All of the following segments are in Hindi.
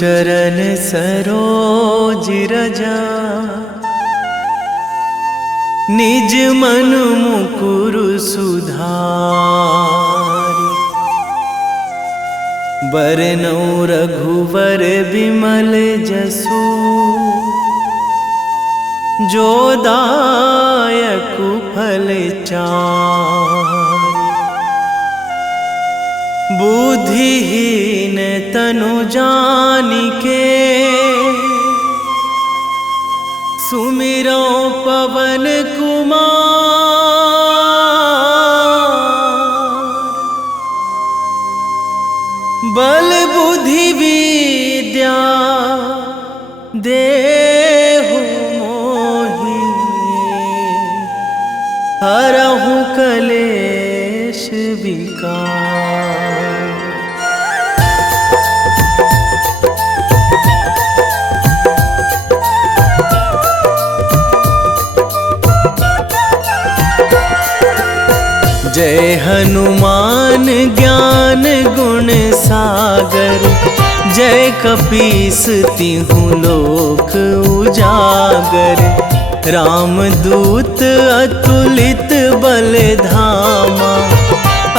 चरण सरोज रजा, निज मन मुकुर सुधारि। बरनौ रघुवर बिमल जसु, जो दायक फल चारि। बुद्धिहीन तनु जानिके, सुमिरो पवन कुमार। बल बुद्धि विद्या देहु मोहि, हरहु कलेश विकार। जय हनुमान ज्ञान गुण सागर, जय कपीस तिहुँ लोक उजागर। रामदूत अतुलित बल धामा,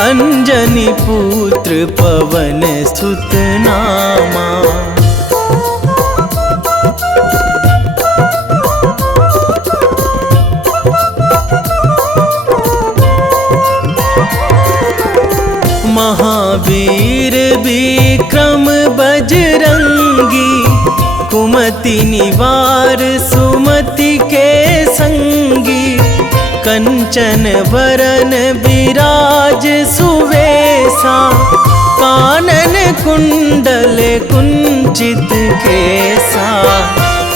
अंजनी पुत्र पवन सुत नामा। महावीर विक्रम बजरंगी, कुमति निवार सुमति के संगी। कंचन वरन विराज सुवेशा, कानन कुंडल कुंचित केसा।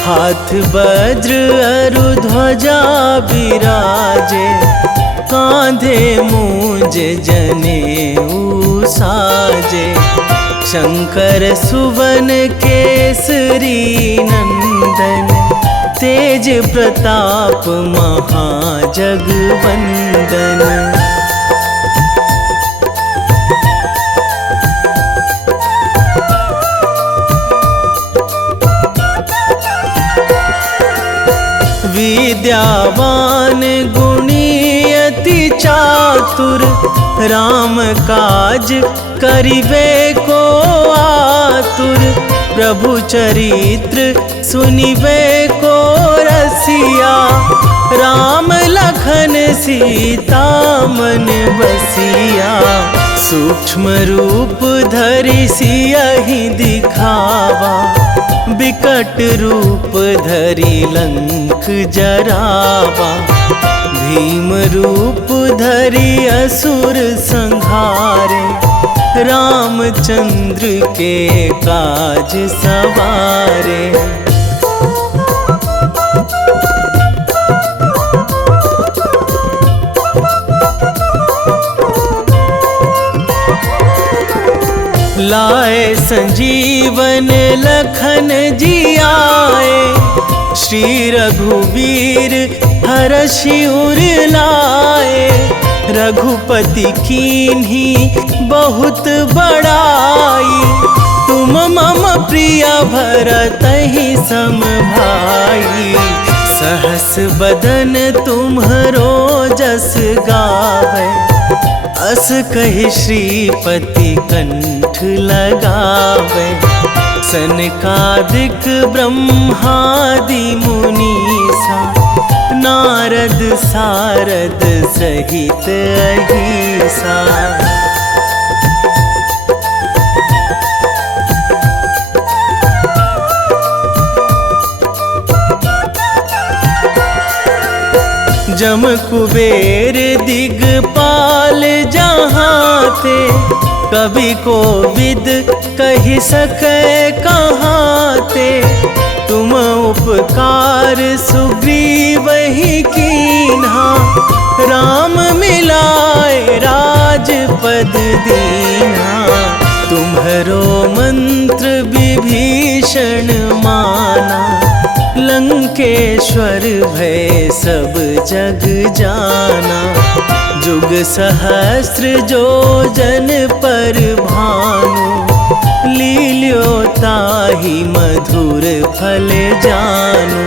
हाथ वज्र अरु ध्वजा बिराजे, कांधे मूंज जनेऊ साजे। शंकर सुवन केसरी नंदन, तेज प्रताप महाजगवंदन। विद्यावान गुणी अति चातुर, राम काज करिबे को आतुर। प्रभु चरित्र सुनिबे को रसिया, राम लखन सीता मन बसिया। सूक्ष्म रूप धरि सियहि दिखावा, बिकट रूप धरि लंक जरावा। भीम रूप धरि असुर संहारे, रामचंद्र के काज सवारे। लाए संजीवन लखन जियाए, श्री रघुवीर हरषि उर लाए। रघुपति कीन्ही बहुत बड़ाई, तुम मम प्रिय भरतहि सम भाई। सहस बदन तुम्हरो जस गावै, अस कहि श्रीपति कंठ लगावै। सनकादिक ब्रह्मादि मुनीसा, नारद सारद सहित अहिसा। जम कुबेर दिगपाल जहाँ थे, कवि कोविद कहि सकै कहाँ ते। तुम उपकार सुग्रीवहि कीन्हा, राम मिलाए राजपद दीन्हा। तुम्हरो मंत्र विभीषण माना, लंकेश्वर भय सब जग जाना। जुग सहस्र जो जन पर भानु, लील्यो ताहि मधुर फल जानू।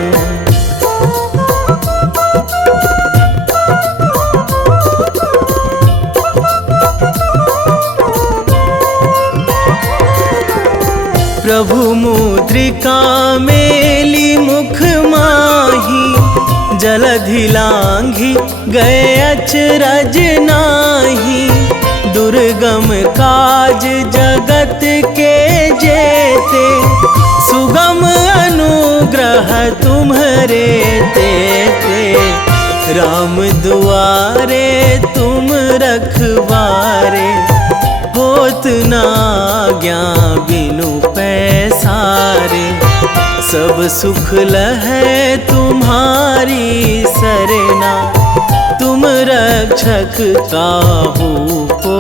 प्रभु मुद्रिका मेली मुख माही, जलधि लांघी गए अचरज नाही। दुर्गम काज जगत के जेते, सुगम अनुग्रह तुम्हरे तेते। राम दुआरे तुम रखवारे, होत ना आज्ञा बिनु पैसारे। सब सुख लहै तुम्हारी सरना, तुम रक्षक काहू को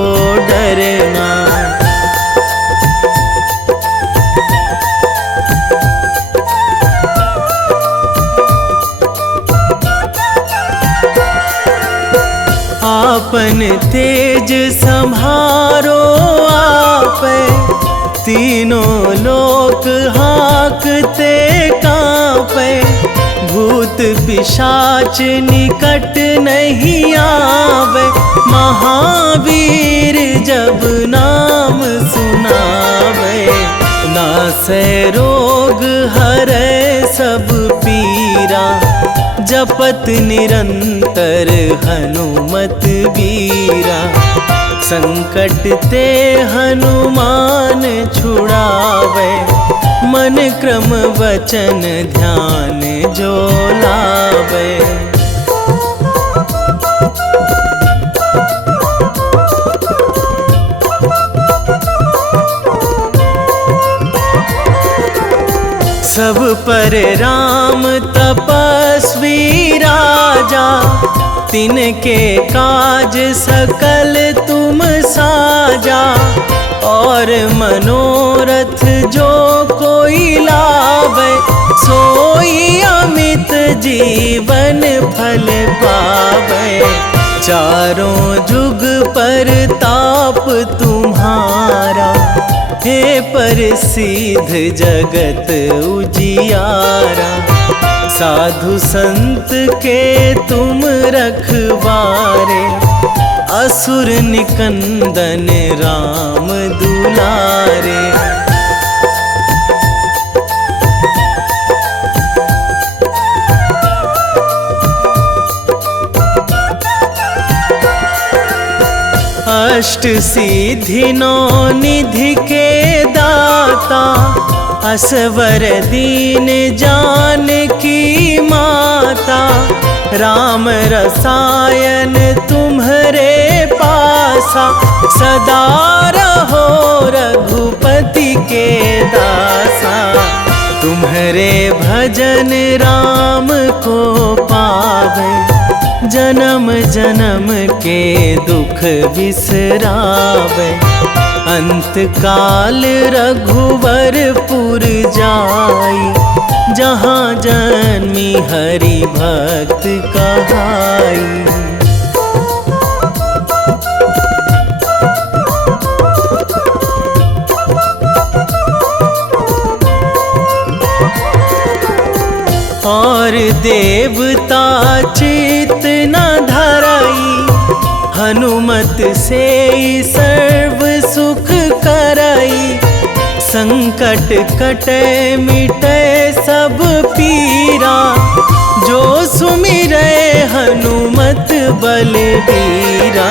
डरना। आपन तेज संभारो आपै, तीनों लोक हाकते कांपै। भूत पिशाच निकट नहीं आवे, महावीर जब नाम सुनावे। नासै रोग हरै सब पीरा, जपत निरंतर हनुमत बीरा। संकट ते हनुमान छुड़ावे, मन क्रम वचन ध्यान जो लावे। सब पर राम तपस्वी राजा, तिनके काज सकल तुम साजा। और मनोरथ जो कोई लावे, सोई अमित जीवन फल पावे। चारों जुग पर ताप तुम्हारा, हे प्रसिद्ध जगत उजियारा। साधु संत के तुम रखवारे, असुर निकंदन राम दुलारे। अष्ट सिद्धि नौ निधि के दाता, असवर दीन जानकी माता। राम रसायन तुम्हरे पासा, सदा रहो रघुपति के दासा। तुम्हरे भजन राम को पावे, जन्म जन्म के दुख बिसरावे। अंत काल रघुवरपुर जाई, जहाँ जन्मी हरि भक्त कहाई। और देवता चित न धराई, हनुमत से सर्व सुख कराई। संकट कटे मिटे सब पीरा, जो सुमिरै हनुमत बलबीरा।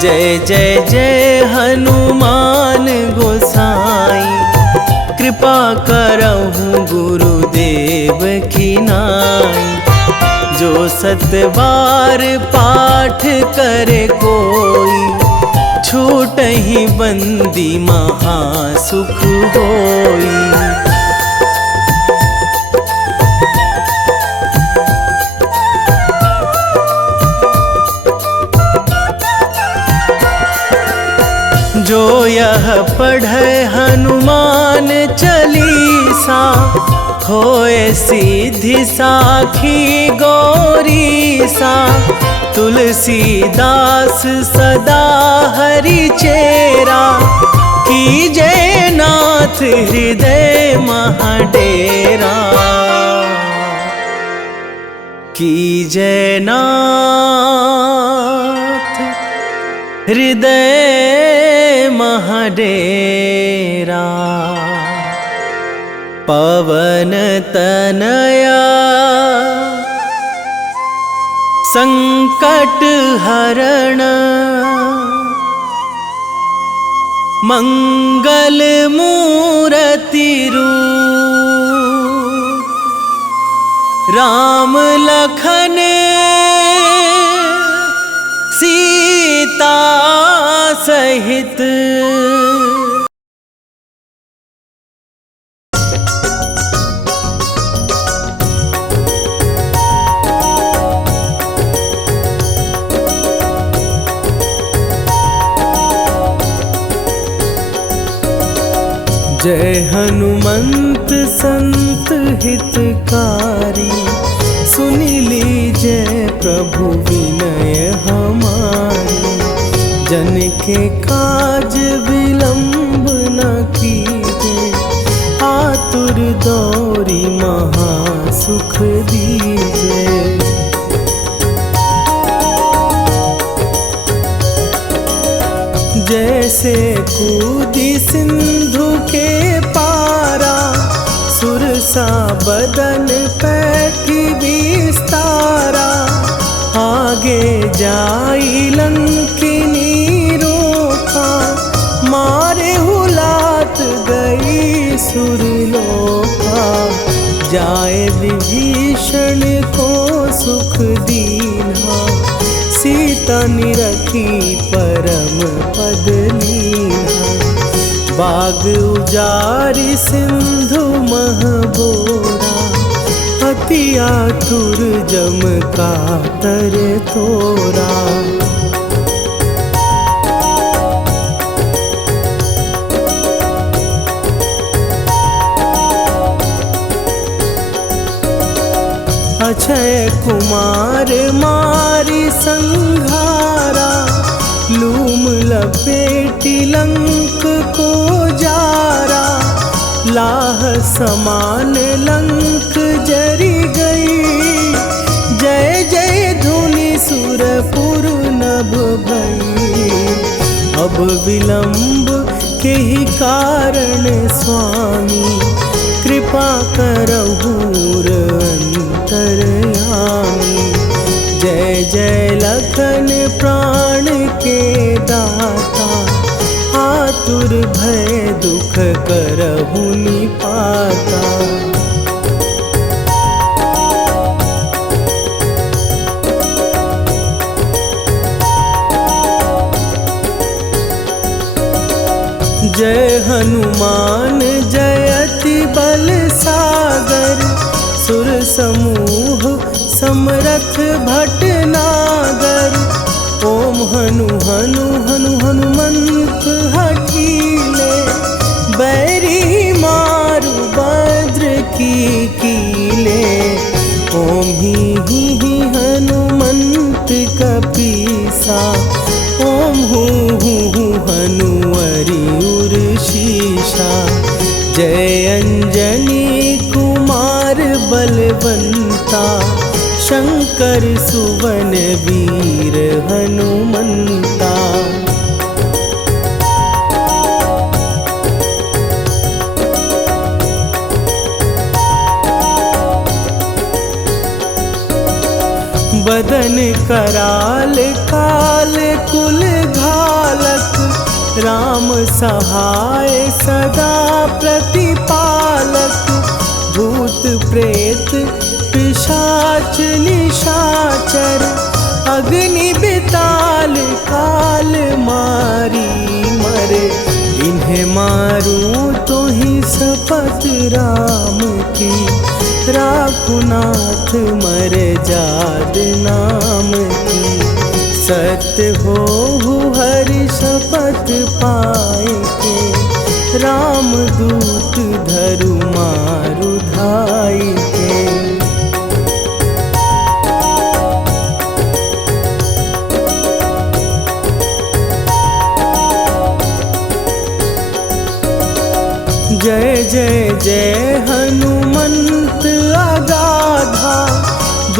जय जय जय हनुमान गोसाई, कृपा करहु गुरुदेव की नाई। जो सतबार पाठ करे कोई, छूटहि बंदी महासुख होई। जो यह पढ़े हनुमान चालीसा, होए सीधी साखी गौरीसा। तुलसीदास सदा हरि चेरा, कीजे नाथ हृदय महाडेरा, कीजे नाथ हृदय महाडेरा। पवन तनया संकट हरण, मंगल मूर्ति रूप, राम लखन सीता सहित। जय हनुमंत संत हितकारी, सुन लीजिए प्रभु विनय हमारी। जन के काज विलंब न कीजिए, आतुर दौरी महासुख दीजिए। जैसे कूदी सिंधु के पारा, सुरसा बदन पैठी विस्तारा। आगे जाई लंकिनी रोका, मारे हुलात गई सुरलोका। जाए विभीषण को सुख दीन्हा, सीता निरखी परम पद लीन्हा। बाग उजारि सिंधु महबोरा, अति आतुर जम कातर तोरा। अक्षय कुमार मारी संघारा, लूम लपेटी लंक को जारा। लाह समान लंक जरी गई, जय जय धुनि सुरपुर नभ भई। अब विलंब के ही कारण स्वामी, कृपा करहु अंतरयामी। जय जय लखन प्राण के दाता, आतुर भय दुख करहु निपाता। जय हनुमान जयति बल सागर, सुर समूह समरथ भटनागर। ओम हनु हनु हनु हनुमंत हठीले, बैरी मारु भद्र की कीले। ओम ही हनुमंत कपीसा, ओम हूँ हनुवरि उर शीशा। जय अंजनी कुमार बलवंता, शंकर सुवन वीर हनुमंता। बदन कराल काल कुल घालक, राम सहाय सदा प्रतिपालक। भूत प्रेत पिशाच निशाचर, अग्नि बिताल काल मारी मरे। इन्हें मारूं तो ही शपथ राम की, राखुनाथ मर जाद नाम की। सत्य हो हरि शपथ पाए के, राम दूत धरु मारु धाई के।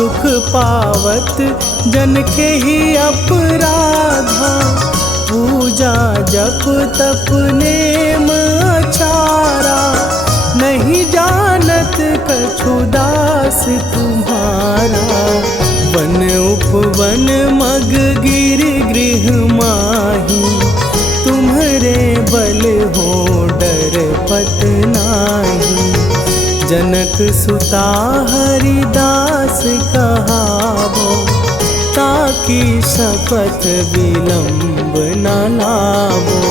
दुख पावत जन के ही अपराधा। पूजा जप तप नेम अचारा, नहीं जानत कछु दास तुम्हारा। वन उपवन मग गिर गृह माही, तुम्हरे बल हो डर पत नाही। जनक सुता हरिदास कहावो, ताकि शपथ विलंब न लावो।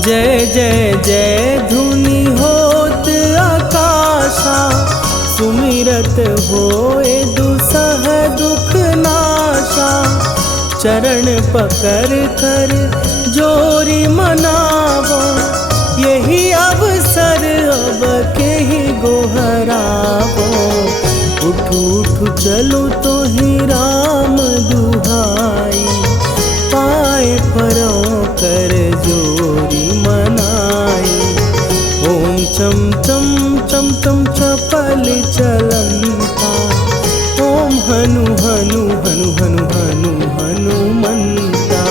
जय जय जय धुनि होत आकाशा, सुमिरत होए दुसह दुख नाशा। चरण पकड़ कर जोरी मनावो, यही अवसर अब के ही गोहरावो। उठ उठ चलो तो ही राम दुहाई, पाए परों कर जोरी मनाई। ओम चम चम चम चम चपल चलंता, ओम हनु हनु हनु हनु हनु हनुमंता।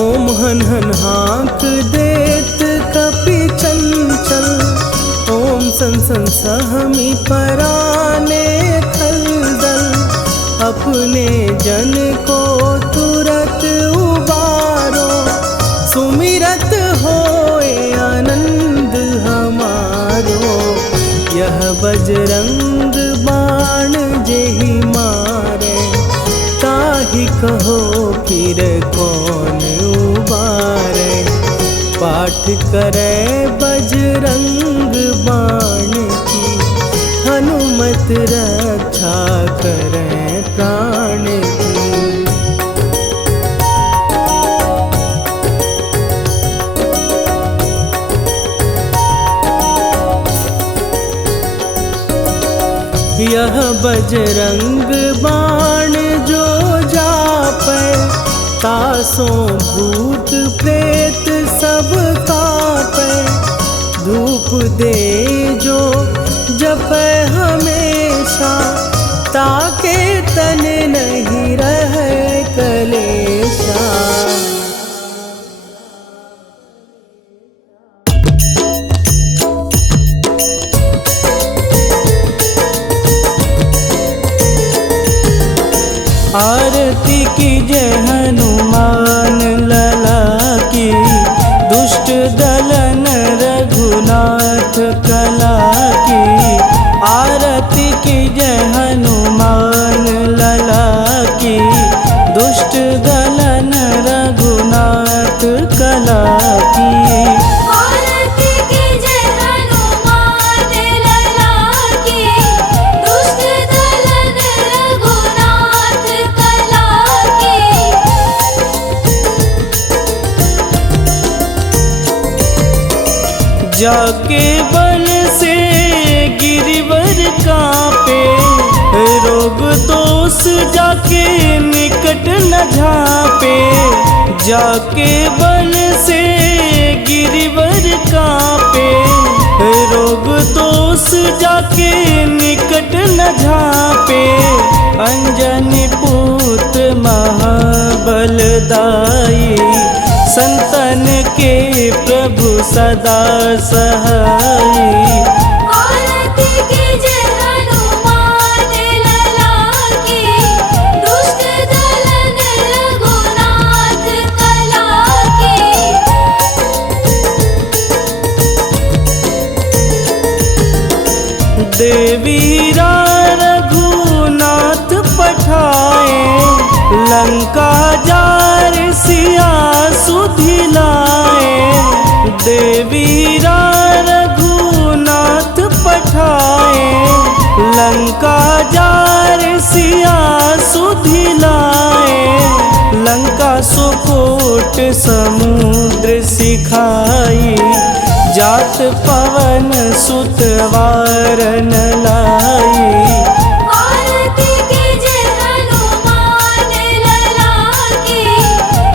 ओम हन हन हाँक देत कपि चंचल, ओम सन सन सहमी पराने खलदल। अपने जन को तुरत उबारो, सुमिरत होए आनंद हमारो। यह बजरंग बाण जेहि मारे, ताहि कहो फिर कौन उबारे। पाठ करे बजरंग बाण की, हनुमत रक्षा करे प्राण की। यह बजरंग बाण जो जापै, तासों भूत प्रेत सब कापै। धूप दे जो जपै हमेशा, ताके तन नहीं रहे कलेशा। आरती की जय हनुमान लला की, दुष्ट दलन रघुनाथ कला की। आरती की जय हनुमान लला की, दुष्ट दलन रघुनाथ कला की। जाके बल से गिरिवर कांपे, रोग दोष जाके निकट न झांपे। जाके बल से गिरिवर कांपे, रोग दोष जाके निकट न झांपे। अंजनी पूत महाबलदाई, संतन के प्रभु सदा सहाई। आरती की जय हनुमान लला की, दुष्ट दलन रघुनाथ कला की। देवीरा रघुनाथ पठाए, लंका जार सिया सुधिलाए। देवीरा रघुनाथ पठाए, लंका जार सिया सुधिलाए। लंका सुकोट समुद्र सिखाई, जा तात पवन सुत वारन लाई। आरती कीजे हनुमान लला की,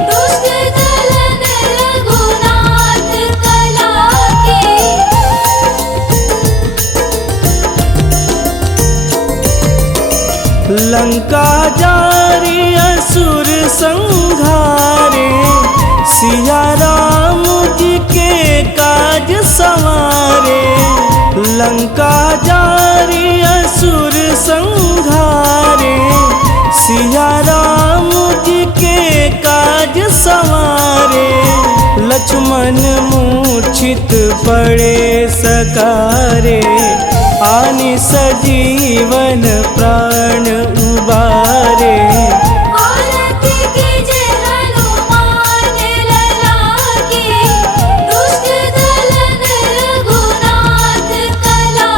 दुष्ट दलन रघुनाथ कला की। लंका जारी असुर संहारे, सिया राम जी के काज संवारे। लंका जारी असुर संहारे, सिया राम जी के काज संवारे। लक्ष्मण मूर्छित पड़े सकारे, आनि सजीवन प्राण उबारे। आरती कीजे हनुमान लला की, दुष्ट दलन रघुनाथ कला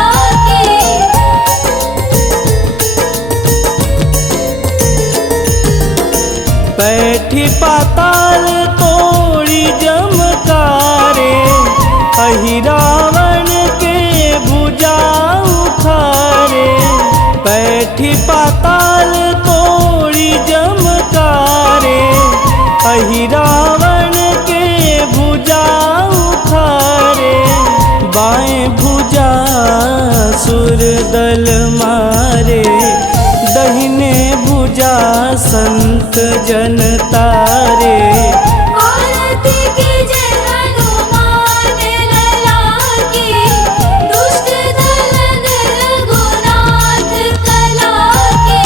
की। बैठी पाताल तोड़ी जमकारे, अहि रावण के भुजा उखारे। बैठी पाताल तोड़ी जमकारे, अहि रावण के भुजा उखारे। बाएं भुजा सुर दल मारे, दहिने भुजा संत जन तारे। आरती कीजे हनुमान लला की, दुष्ट दलन रघुनाथ कला की।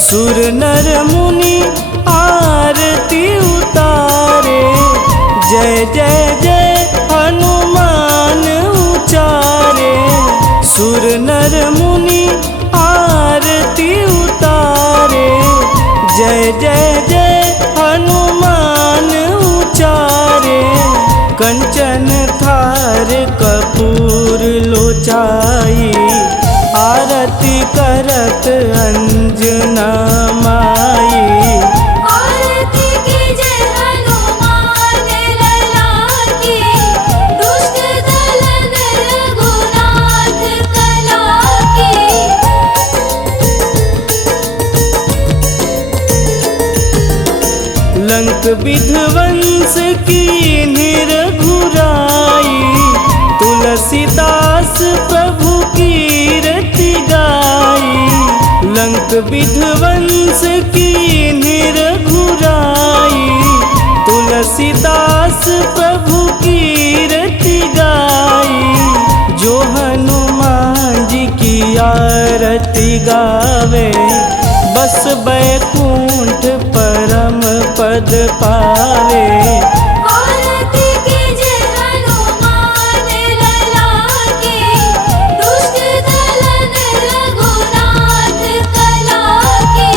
सुर नर मुनि आरती उतारे, जय जय जय हनुमान उचारे। सुर नर मुनि आरती उतारे, जय जय जय हनुमान उचारे। कंचन थार कपूर लोचाई, आरती करत अंजना माई। आरती कीजे हनुमान लला की, दुष्ट दलन रघुनाथ कला की। लंक विध्वंस की निरघुराई, तुलसीदास प्रभु कीरति गाई। लंक विध्वंस की निरघुराई, तुलसीदास प्रभु कीरति गाई। जो हनुमान जी की आरती गावे, बस बैकुंठ परम पद पावे। आरती कीजे हनुमान लला की, दुष्ट दलन रघुनाथ कला की।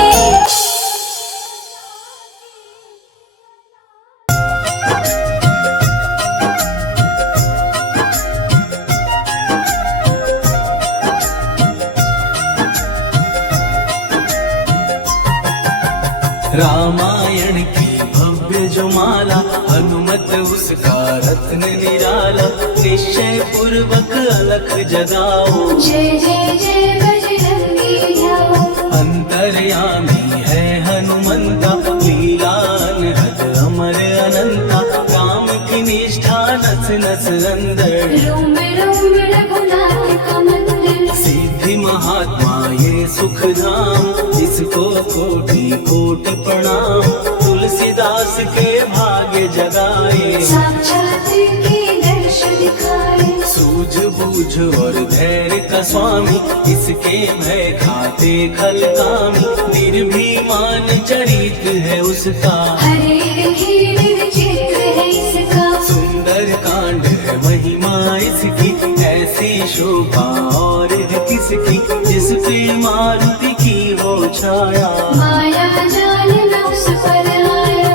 रामायण की भव्य जो माला, हनुमत उसका रत्न निराला। निश्चय पूर्वक अलख जगाओ, जय जय जय बजरंगी ध्याओ। अंतर्यामी है हनुमंता, लीला अनहद अमर अनंता। काम की निष्ठा नस नस अंदर, रोम रोम रघुनाथ का मंदिर। सिद्धि महात्मा ये सुख धाम, इसको कोटि कोटि प्रणाम। तुलसीदास के भाग्य जगाए, साक्षात के दर्श दिखाए। सूझबूझ और धैर्य का स्वामी, इसके भय खाते खल कामी। निर्भीमान चरित्र है उसका, हरे हीर विचित्र है इसका। सुंदर कांड है महिमा इसकी। ऐसी शोभा और है किसकी, जिस पे मारुति की हो छाया। माया जाल न उस पर आया।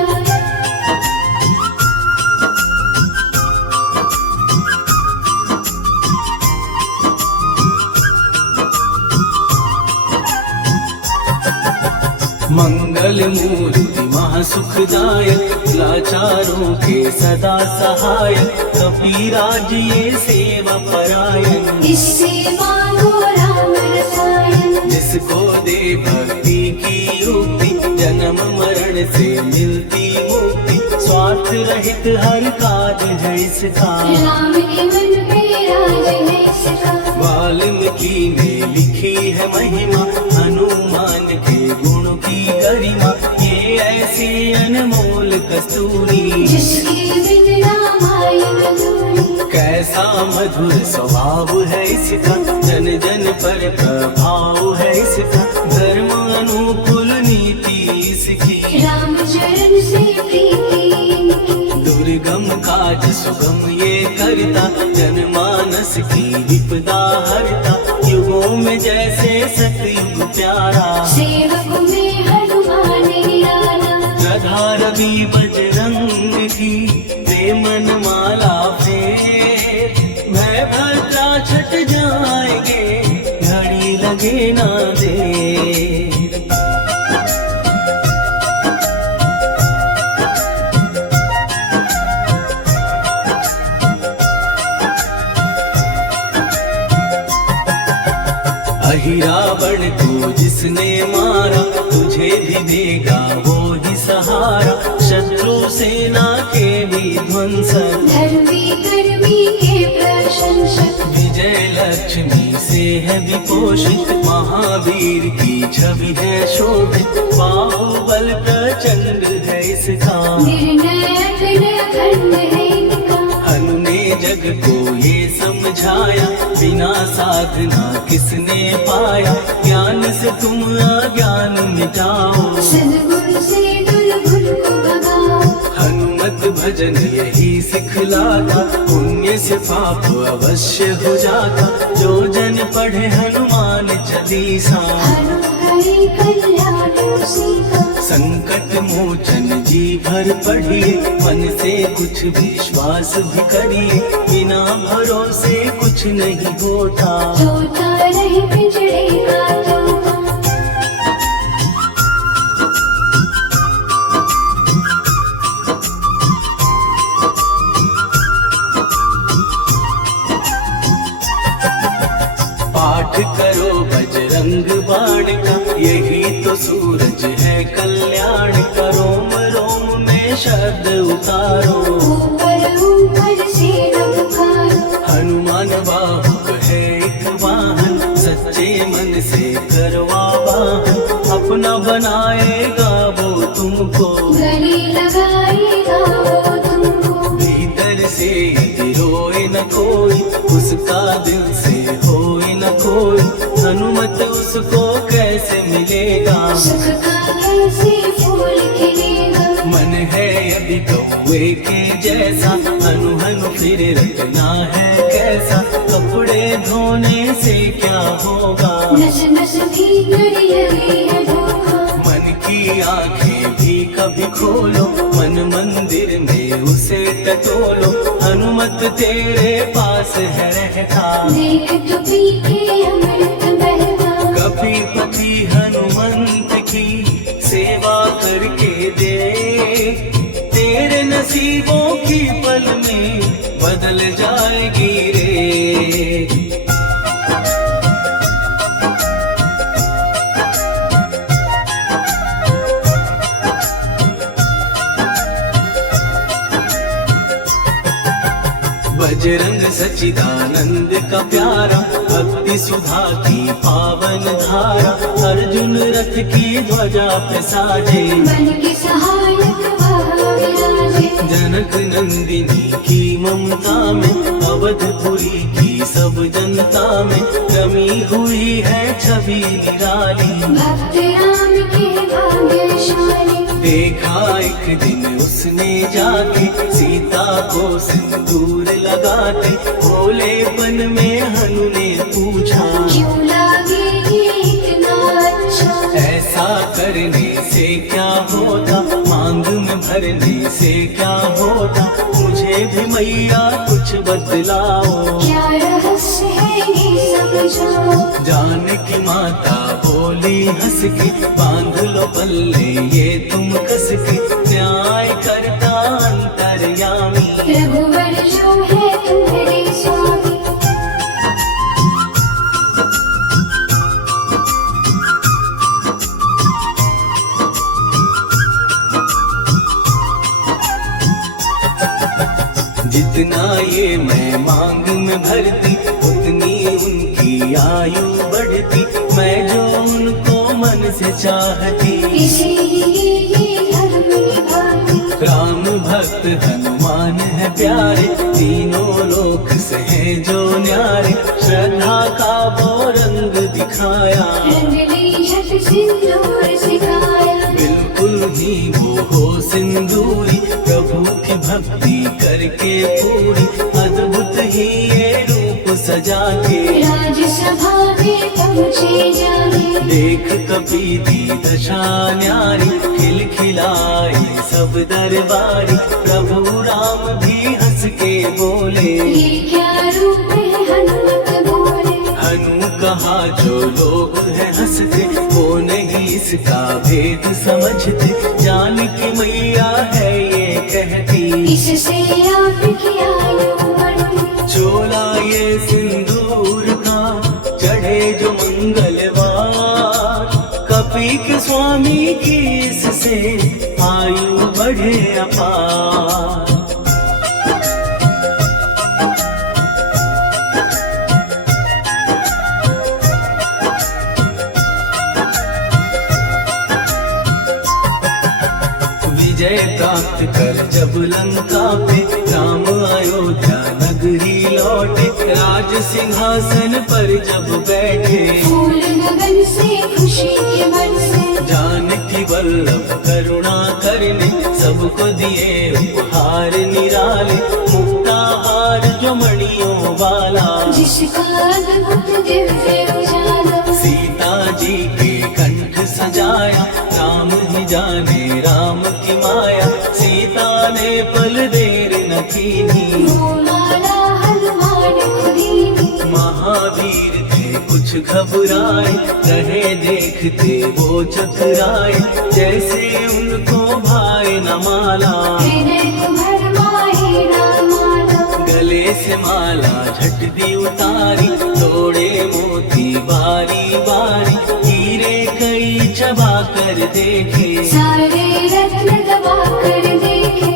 मंगल मूर्ति महासुखदायक, लाचारों के सदा सहायक, कपिराज ये सेवा परायण। इससे मांगो राम रसायन, जिसको दे भक्ति की युक्ति, जन्म मरण से मिलती मुक्ति, स्वार्थ रहित हर काज है इसका, राम के मन पे राज है इसका। वाल्मीकि ने लिखी है महिमा, हनुमान के गुण की गरिमा, ये ऐसी अनमोल कस्तूरी, जिसके बिन रामायण अधूरी। कैसा मधुर स्वभाव है इसका, जन जन पर प्रभाव है इसका, धर्म अनुकूल नीति इसकी, राम चरण से प्रीति इनकी। दुर्गम काज सुगम ये करता, जनमानस की विपदा हरता, युगों में जैसे सतयुग प्यारा, सेवक में हनुमान निराला। राधा रवि बजरंग की प्रेमन माला फेर, भय भद्रा छट जाएंगे, घड़ी लगे ना देर। रावण को जिसने मारा, तुझे भी देगा वो ही सहारा, शत्रु सेना के विध्वंसक, धर्मी कर्मी के प्रशंसक। विजय लक्ष्मी से है विपोषित, महावीर की छवि है शोभित, बाहुबल प्रचंड है इसका, निर्णायक अखंड है इनका। हनु ने जग को ये समझाया, बिना साधना किसने पाया, ज्ञान से तुम अज्ञान मिटाओ, सद्गुण से दुर्गुण को भगाओ। हनुमत भजन यही सिखलाता, पुण्य से पाप अवश्य हो जाता, जो जन पढ़े हनुमान चालीसा, हरि कल्याण सीता। संकट मोचन जी भर पढ़िए, मन से कुछ विश्वास भी करिए, बिना भरोसे कुछ नहीं होता, तोता रहे पिंजड़े का तोता। पाठ करो बजरंग बाण का, यही तो सूरज है कल्याण का, रोम रोम में शब्द उतारो, ऊपर ऊपर से न पुकारो। हनुमान बाहुक है एक वाहन, सच्चे मन से करवा वाहन, अपना बनाएगा वो तुमको, गले लगाएगा वो तुमको। भीतर से यदि रोए न कोई, उसका दिल से होए न कोई, हनुमत उसको कैसे मिलेगा, सुख का कैसे फूल खिलेगा। मन है यदि कौवे के जैसा, हनु हनु फिर रखना है कैसा, कपड़े धोने से क्या होगा, नस नस भीतर लगी है धोखा। मन की आंखें भी कभी खोलो, मन मंदिर में उसे टटोलो, हनुमत तेरे पास है रहता, देख तो पी के अमृत बहता। कभी पति हनुमंत की सेवा करके दे, तेरे नसीबों की पल में बदल जाएगी रे। बजरंग सच्चिदानंद का प्यारा, भक्ति सुधा की पावन धारा, अर्जुन रथ की ध्वजा पे साजे, मन के सहायक वह विराजे। जनक नंदिनी की ममता में, अवधपुरी की सब जनता में, रमी हुई है छवि निराली, भक्त राम के भाग्यशाली। देखा एक दिन उसने जाके, सीता को सिंदूर लगाते, भोलेपन में हनु ने पूछा, क्यों लागे ये इतना अच्छा। ऐसा करने से क्या होता, मांग में भरने से क्या होता, मुझे भी मैया कुछ बतलाओ, क्या रहस्य है ये समझाओ। जानकी माता बोली हंस के, बांध लो बल्ले ये तुम कस के, न्याय करता अंतर्यामी। रघुवर जो है तुम्हारे स्वामी। जितना ये मैं मांग में भरती, उतनी उनकी आयु बढ़ती। मैं जो उनको मन से चाहती, इसीलिए धर्म निभाती। राम भक्त हनुमान है प्यारे, तीनों लोक से हैं जो न्यारे। श्रद्धा का वो रंग दिखाया, रंग ली झट सिंदूर सिखाया। बिल्कुल ही वो हो सिंदूरी, प्रभु की भक्ति करके पूरी। अद्भुत ही ये रूप सजा के, राजसभा में पहुँचे जाने। देख कपी दी दशा न्यारी, खिलखिलाए सब दरबारी। प्रभु राम भी हंस के बोले, ये क्या रूप है हनुमत बोले। हनु कहा जो लोग हैं हंसते, वो नहीं इसका भेद समझते। जान की मैया है ये कहती, इससे आपकी आयु बढ़ती। चोला ये सिंदूर का चढ़े जो मंगलवार। कपी के स्वामी की इससे आयु बढ़े अपार। विजय प्राप्त कर जब लंका पे, राम अयोध्या नगरी लौटे। राज सिंहासन पर जब बैठे, फूल गगन से खुशी के मन से। जानकी वल्लभ करुणा करने, सबको दिए उपहार निराले। मुक्ताहार जो मणियों वाला, जिसका अद्भुत दिव्य उजाला। सीता जी के कंठ सजाया। राम ही जाने राम की माया, सीता ने पल देर न कीनी। वो माला हनुमान खुदीनी। महावीर थे कुछ घबराए, रहे देखते वो चकराए। जैसे उनको भाई न माला, हृदय को भरमाए ना माला। गले से माला झट दी उतारी। तोड़े मोती बारी बारी, हीरे कई चबा कर देखे। सारे रत्न दबा कर देखे।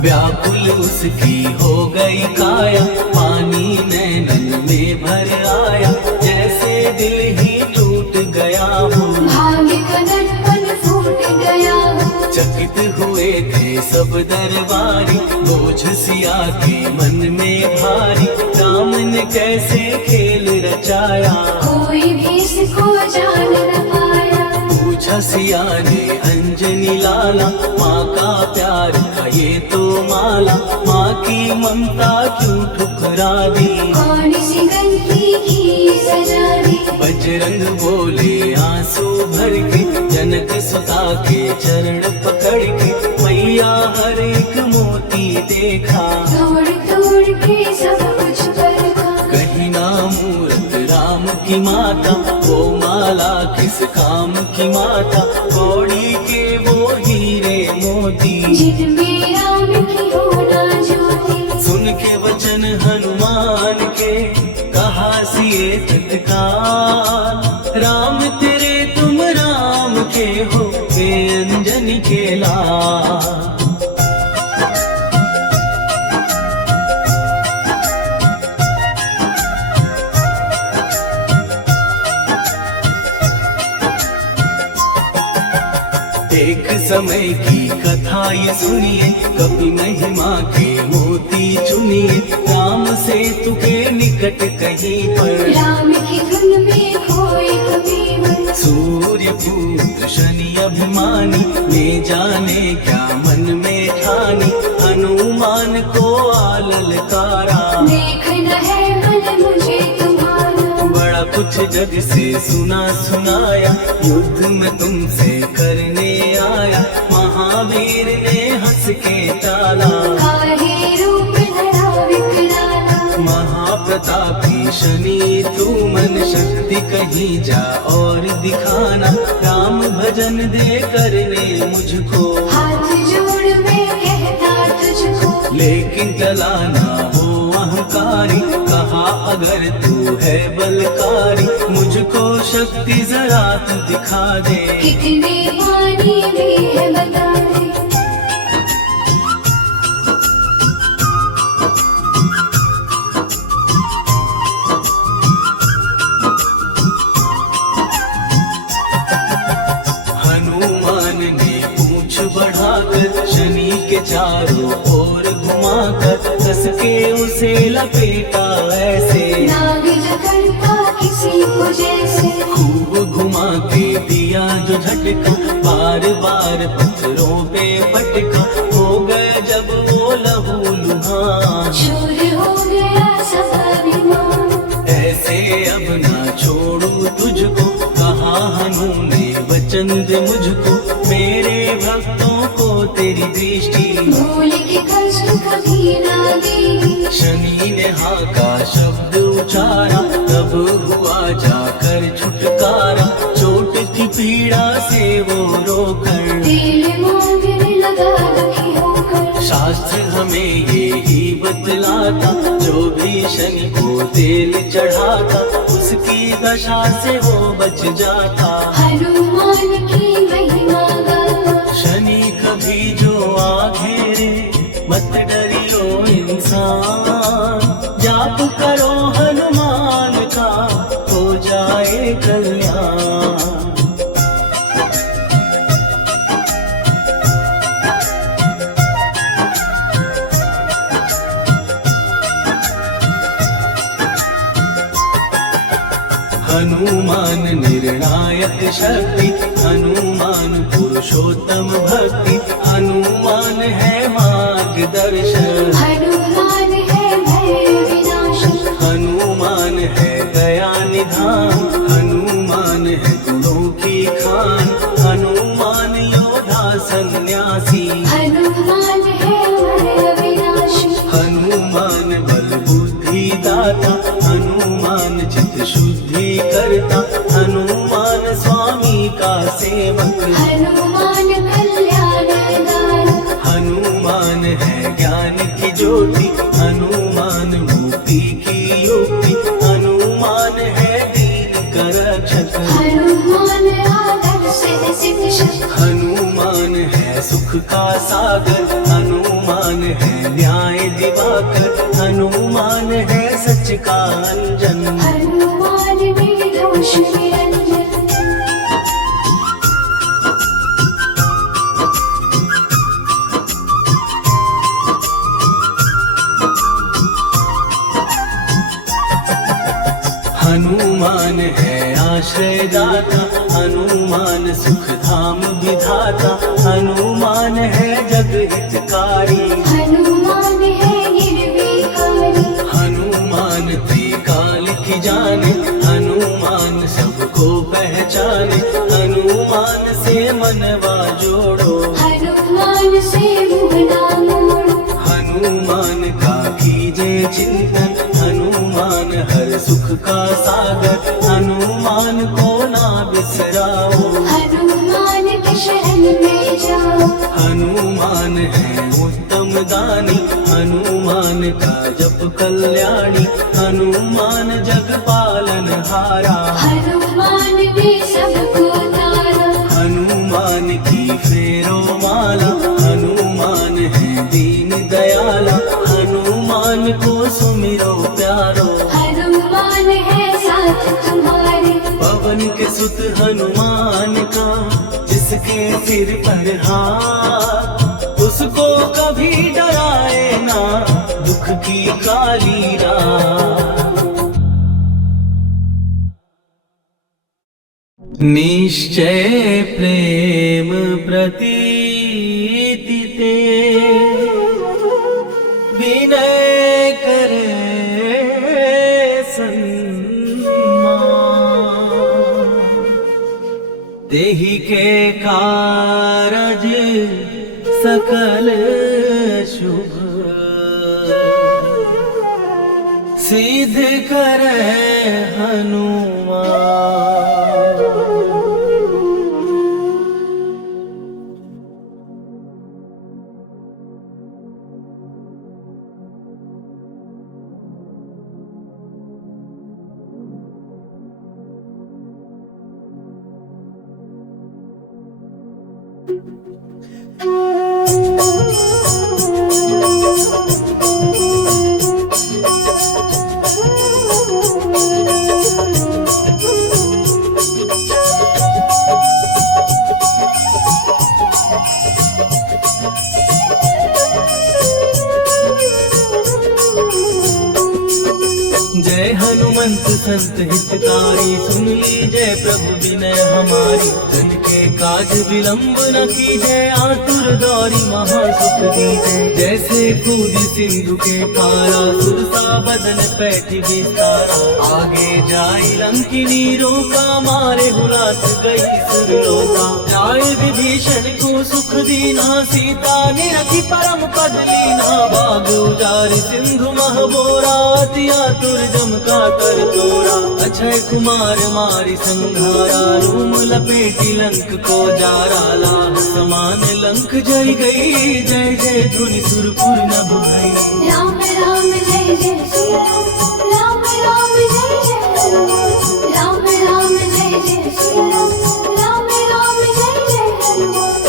व्याकुल उसकी हो गई काया, पानी नैनन में भर आया। जैसे दिल ही टूट गया हो, भाग्य का दर्पण फूट गया हो। चकित हुए थे सब दरबारी। बोझ सिया के मन में भारी, राम ने कैसे खेल रचाया। कोई भी इसको जान न पाया। पूछा सिया ने अंजनी लाला, माँ का प्यार था ये तो माला। माँ की ममता क्यों ठुकरा दी, कौन सी गलती की सजा दी। बजरंग बोले आंसू भर के, जनक सुता के चरण पकड़ के। मैया हर एक मोती देखा, तोड़ तोड़ के सब कुछ परखा। कहीं ना मूरत राम की माता, वो माला किस काम की माता। कौड़ी के वो हीरे मोती, जिनमें राम की होना ज्योति। सुन के वचन हनुमान के, कहा सिए तत्काल। राम तेरे तुम राम के हो, हे अंजनी के लाल। एक समय की कथा ये सुनिए, कभी महिमा के मोती चुनिए। राम सेतु के निकट कहीं पर, राम की धुन में खोए कभी मन। सूर्य पुत्र शनि अभिमानी, ने जाने क्या मन में ठानी। हनुमान को आललकारा, देखना है मन मुझे तुम्हारा। बड़ा कुछ जग से सुना सुनाया, युद्ध में तुमसे करने आया। महावीर ने ने हंस के टाला। काहे रूप धरा विकराला, महाप्रतापी शनि तू मन शक्ति कहीं जा और दिखाना। राम भजन दे करने मुझको, हाथ जोड़ मैं कहता तुझको। लेकिन टला ना हो अहंकारी, कहा अगर तू है बलकारी। मुझको शक्ति जरा तू दिखा दे, कितने पानी भी है बता दे। हनुमान ने पूंछ बढ़ाकर शनि के चारों ओर घुमाकर कस के उसे लपेटा ऐसे। नाग जकड़ता किसी को जैसे, खूब घुमा के दिया जो झटका, बार बार पत्थरों पे पटका। हो गए जब वो लहू लुहान, चूर हो गया सब अभिमान। ऐसे अब ना छोड़ू तुझको, कहा हनु ने वचन दे मुझको। मेरे भक्तों को तेरी दृष्टि, भूल के कष्ट कभी ना दी। शनि ने हाँ का शब्द उचारा, तब हुआ जाकर छुटकारा। चोट की पीड़ा से वो रोकर, दिल मांगने लगा दुखी होकर। शास्त्र हमें ये ही बतलाता, जो भी शनि को तेल चढ़ाता उसकी दशा से वो बच जाता। हनुमान की महिमा गाता, शनि कभी जो आ घेरे मत डरियो इंसान। जाप करो हनुमान का हो जाए कल्याण। हनुमान निर्णायक शक्ति, हनुमान पुरुषोत्तम भक्ति। हनुमान है मार्गदर्शन, हनुमान है भय विनाशक। हनुमान है दया निधान। हनुमान है गुणों की खान, हनुमान योद्धा सन्यासी। हनुमान है भय विनाशक, हनुमान बल बुद्धि दाता, हनुमान चित्त शुद्धि करता। हनुमान स्वामी का सेवक, हनुमान कल्याणदान। हनुमान है ज्ञान की ज्योति। हनुमान मुक्ति की युक्ति, हनुमान है दीन का रक्षक। हनुमान आदर्श है शिक्षक, हनुमान है सुख का सागर। हनुमान है न्याय दिवाकर, हनुमान है सच का अंजन। हनुमान निर्दोष निरंजन। हनुमान है आश्रयदाता, हनुमान सुख धाम विधाता। हनुमान है जग हितकारी, हनुमान है निर्विकारी। हनुमान त्रिकाल की जाने। हनुमान सबको पहचाने, हनुमान से मनवा जोड़ो। हनुमान से मुँह ना मोड़ो, हनुमान का कीजे चिंतन। हनुमान हर सुख का सागर, हनुमान को ना बिसराओ। हनुमान के शरण में जाओ। हनुमान है उत्तम दानी, हनुमान का जप कल्याणी। हनुमान जग पालन हारा, हनुमान ने सबको तारा। हनुमान की फेरो माला। हनुमान है दीन दयाला, हनुमान को सुमिरो प्यारो। हनुमान है साथ तुम्हारे, पवन के सुत हनुमान का, जिसके सिर पर हाथ, उसको कभी डराए ना दुख की काली रात। निश्चय प्रेम प्रतीति ते, विनय करे सन्मान। देहि के कारज सकल सकल शुभ सिद्ध करे हनुमान। जय हनुमंत संत हितकारी, सुन लीजय प्रभु विनय हमारी। जन के काज विलंब न कीजय, आतुर दौरी महासुख दीजय। जैसे कूद सिंधु के पारा, सुरसा बदन पैठी विस्तारा। आगे जाई लंकिनी रोका, मारे हुलात गई सुरलोका। जाय विभीषण को सुख दीना, सीता निरखी परम पद लीना। बाग उजारि सिंधु महबोरा, अति आतुर जम का कर तोरा। अक्षय कुमार मारि संघारा, रूम लपेटी लंक को जारा। लाह समान लंक जय गई, जय जय धुनि सुरपुर नभ भई। राम राम जय जय श्री राम, राम राम जय जय हनुमान। राम राम जय जय श्री राम, राम राम जय जय हनुमान।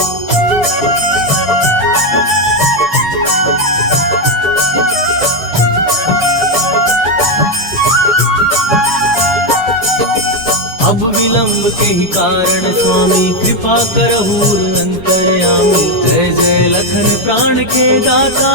अब विलंब के ही कारण स्वामी, कृपा करहु अंतर्यामी। जय जय लखन प्राण के दाता,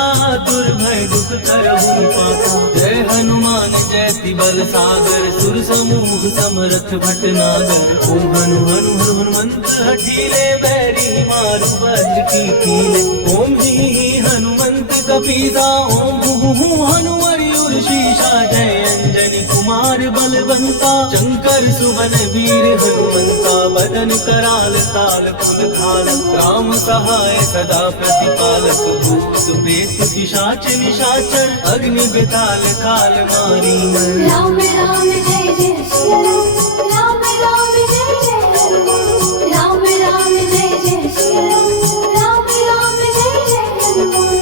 दुर्भय दुख करहु पाता। जय हनुमान जयति बल सागर, सुर समूह समरथ भटनागर। ओम हनु हनु हनुमंत हठीले, बैरी मारु वज्र की कीले। ओम ही हनुमंत कपीसा, ओम हु हनुमरि उर्शीषा। जय अंजनी कुमार बलवंता, शंकर सुवन वीर हनुमंता। बदन कराल ताल फुल खाल, राम सहाय सदा प्रतिपालक। भूत प्रेत पिशाच निशाचर, अग्नि बेताल काल मारी मर। राम राम जय जय श्री राम, राम राम जय जय हनुमान। राम राम जय जय श्री राम, राम राम जय जय हनुमान।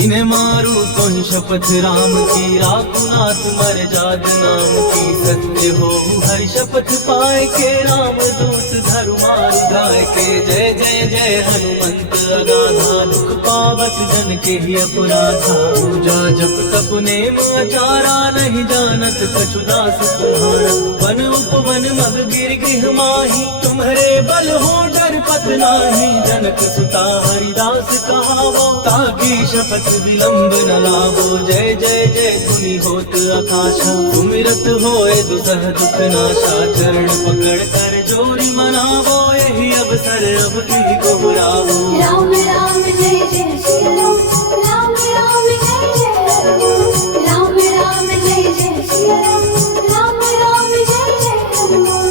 इन्हें मारू तो ही शपथ राम की, राकुनाथ मर जाद नाम की। सत्य हो हरि शपथ पाए के, राम दूत धरु मारु गाय के। जय जय जय हनुमंत अगाधा, दुख पावत जन के ही अपराधा। पूजा जप तप नेम आचारा, नहीं जानत कछु दास तुम्हारा। वन उपवन मग गिर गृह माही, तुम्हारे बल हो डर पत नाही। जनक सुता हरिदास कहावो, ताकि शपथ विलंब न लावो। जय जय जय धुनि होत आकाशा, सुमिरत होए दुसह दुख नाशा। चरण पकड़ कर जोरी मनावो, यही अवसर अब की को बुलावो। राम राम जय जय श्री राम, राम राम जय जय हनुमान। राम राम जय जय श्री राम, राम राम जय जय हनुमान।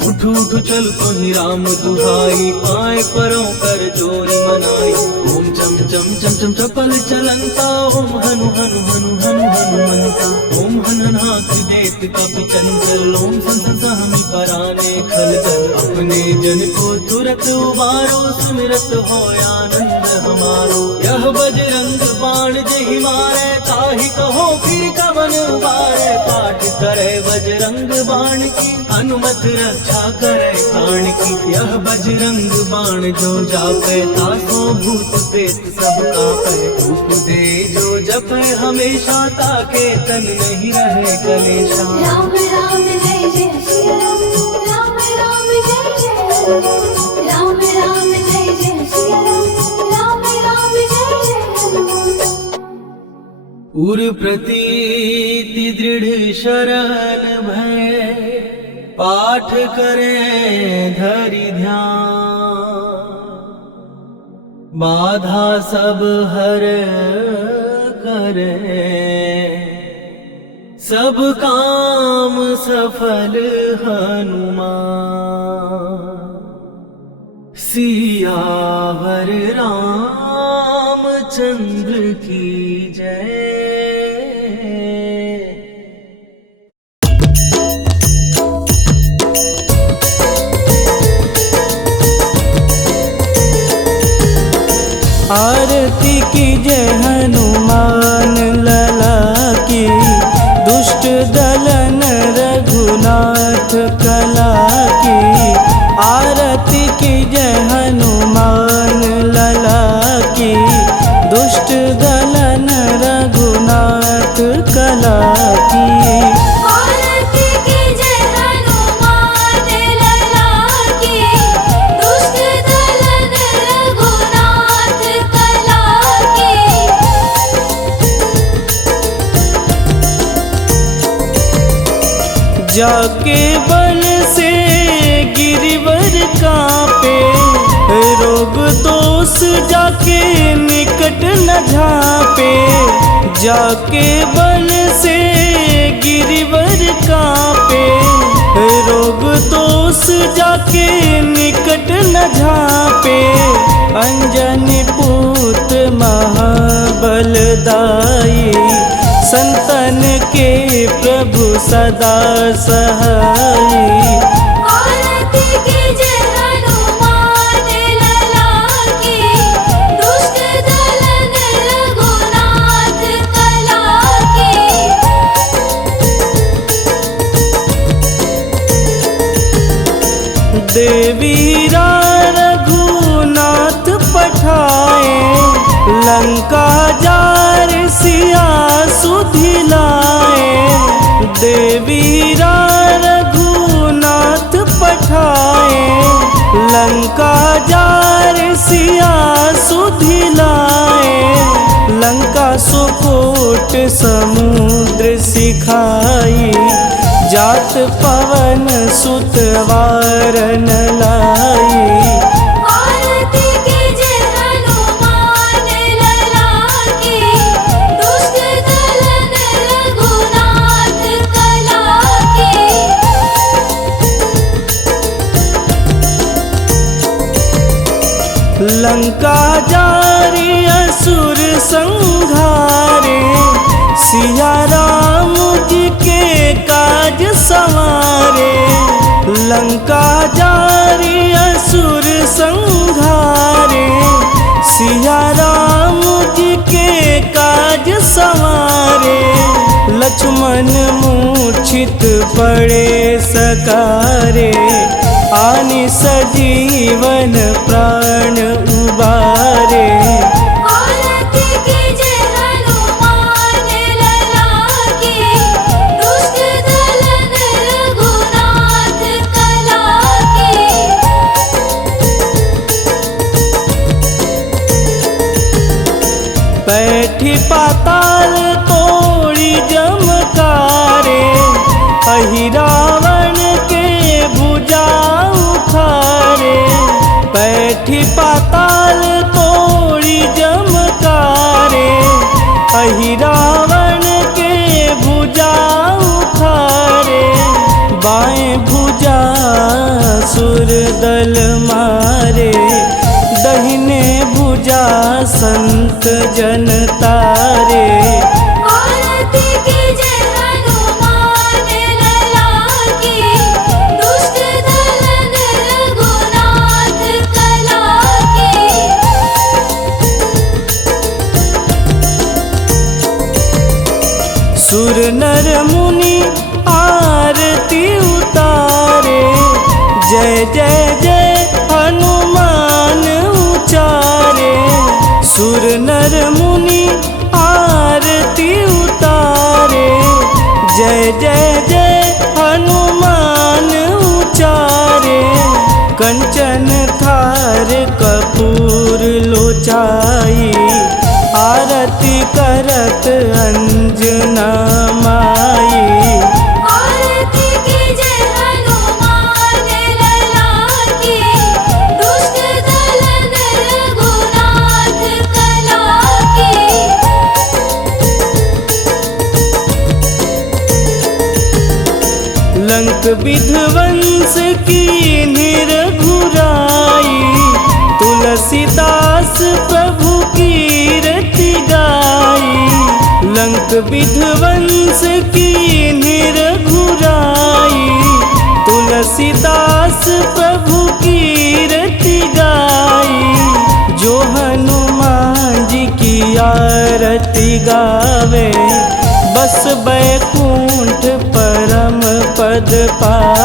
उठ उठ चल तो ही राम दुहाई, पाए परों कर जोरी मनाई। ओम चम चम चम चम चपल चलंता, ओम हनु हनु हनु हनु हनुमंता। ओम हननाथ देत कपि चंचल, ओम सन सहमि पराने खलदल। अपने जन को तुरत उबारो, सुमिरत हो आनंद हमारो। यह बजरंग बाण जहि मारे, ताहि कहो फिर कवन उबारे। पाठ करे बजरंग बाण की, हनुमत रक्षा करे प्राण की। यह बजरंग बाण जो जापे, तासो भूत प्रेत सब कापे। रूप दे जो जपे हमेशा, ताके तन नहीं रहे कलेशा। राम राम जय जय श्री राम, राम राम जय जय हनुमान। राम राम जय जय श्री राम, उर प्रतीति दृढ़ शरण भय पाठ करें धरि ध्यान बाधा सब हर करे सब काम सफल हनुमान सियावर रामचंद्र की जय। आरती की जय हनुमान लला की दुष्ट दलन रघुनाथ कला की। आरती की जय हनुमान लला की दुष्ट दलन रघुनाथ कला की। आरती की जय हनुमान लला की दुष्ट दलन रघुनाथ कला की। जाके बल से गिरिवर कांपे रोग दोष जाके निकट न झांपे। जाके बल से गिरिवर कांपे रोग दोष जाके निकट न झांपे। अंजनी पुत्र महाबलदाई संतन के प्रभु सदा सहाई। आरती की जय हनुमान लला की दुष्ट दलन रघुनाथ कला की। देवीरा रघुनाथ पठाए लंका जार सिया सुधिलाए। देवीरा रघुनाथ पठाए लंका जार सिया सुधिलाए। लंका सुकोट समुद्र सिखाई जात पवन सुत वारन लाई। आरती की जय हनुमान लला की दुष्ट दलन रघुनाथ कला की। लंका जारी असुर संघारे सिया राम जी के काज संवारे। लंका जारी असुर संघारे सिया राम जी के काज संवारे। लक्ष्मण मूर्छित पड़े सकारे आनि सजीवन प्राण उबारे। आरती की जय हनुमान लला की दुष्ट दलन रघुनाथ कला की। बैठी पाताल तोड़ी जमकारे अहि रावण के भुजा उखारे। बैठी पाताल तोड़ी जमकारे अहि रावण के भुजा उखारे। बाएं भुजा सुर दल मारे दहिने भुजा संत जन तारे। आरती की जय हनुमान लला की दुष्ट दलन रघुनाथ कला की। सुर नर मुनि आरती उतारे जय जय जय हनुमान उचारे। सुर नर मुनि आरती उतारे जय जय जय हनुमान उचारे। कंचन थार कपूर लोचाई आरती करत अंजना माई। आरती कीजे हनुमान लला की, दुष्ट दलन रघुनाथ कला की। लंक विध्वंस की निरघुराई, तुलसीदास प्रभु कीरति गाई। लंक विध्वंस की निरघुराई, तुलसीदास प्रभु कीरति गाई। जो हनुमान जी की आरती गावे, बस बैकुंठ परम पद पावे।